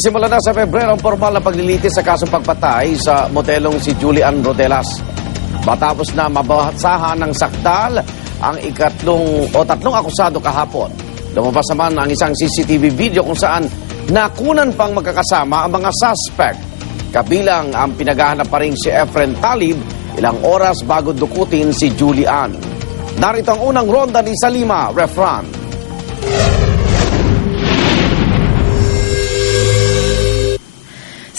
Nagsisimula na sa Pebrero ang formal na paglilitis sa kasong pagpatay sa modelong si Julian Rodelas. Matapos na mabasahan ng sakdal ang tatlong akusado kahapon. Lumabas naman ang isang CCTV video kung saan nakunan pang magkakasama ang mga suspect. Kabilang ang pinaghahanap pa rin si Efren Talib ilang oras bago dukutin si Julian. Narito ang unang ronda ni Salima Refran.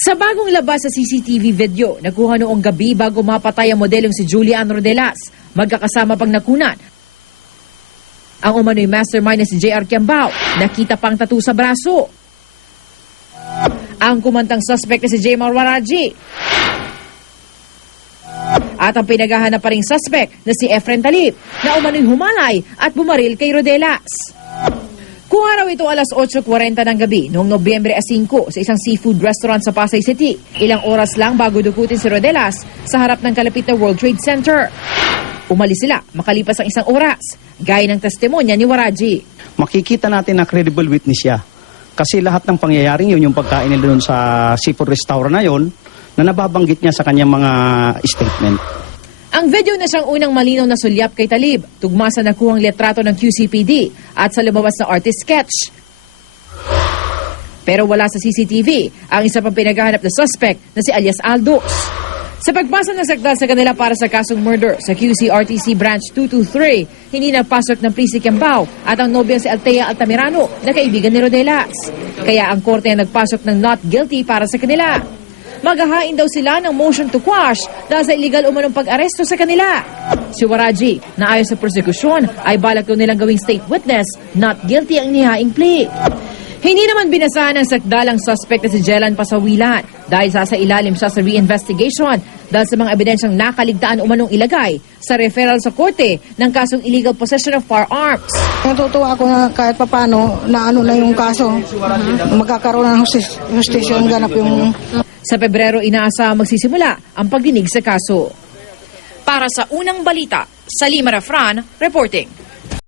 Sa bagong labas sa CCTV video, nakuha noong gabi bago mapatay ang modelong si Julian Rodelas, magkakasama pang nakunan. Ang umano'y mastermind na si JR Kiambao, nakita pang tattoo sa braso. Ang kumantang suspect na si Jmar Waraji. At ang pinaghahanap pa ring suspect na si Efren Talib, na umano'y humalay at bumaril kay Rodelas. Kuha raw ito alas 8:40 ng gabi noong Nobyembre 5 sa isang seafood restaurant sa Pasay City. Ilang oras lang bago dukutin si Rodelas sa harap ng kalapit na World Trade Center. Umalis sila makalipas ang isang oras, gaya ng testimonya ni Waraji. Makikita natin na credible witness siya. Kasi lahat ng pangyayaring yun, yung pagkain nila doon sa seafood restaurant na yun, na nababanggit niya sa kanyang mga statement. Ang video na siyang unang malinaw na sulyap kay Talib, tugma sa nakuhang litrato ng QCPD at sa lumabas na artist sketch. Pero wala sa CCTV ang isa pang pinaghahanap na suspect na si alias Aldos. Sa pagpasa ng sakdal sa kanila para sa kasong murder sa QC-RTC Branch 223, hindi nagpasok ng plea si Kiambao at ang nobya si Althea Altamirano na kaibigan ni Rodelas. Kaya ang korte ang nagpasok ng not guilty para sa kanila. Maghahain daw sila ng motion to quash dahil sa illegal umanong pag-aresto sa kanila. Si Waraji, na ayon sa prosekusyon, ay balak daw nilang gawing state witness, not guilty ang nihaing plea. Hindi naman binasahan ng sakdalang suspect na si Jelan Pasawilan dahil sa ilalim siya sa reinvestigation dahil sa mga ebidensyang nakaligtaan umanong ilagay sa referral sa korte ng kasong illegal possession of firearms. Natutuwa ako na kahit papano na ano na yung kaso. Magkakaroon ng justisya ang ganap yung... Sa Pebrero, inaasahang magsisimula ang pagdinig sa kaso. Para sa unang balita, Salima Refran, reporting.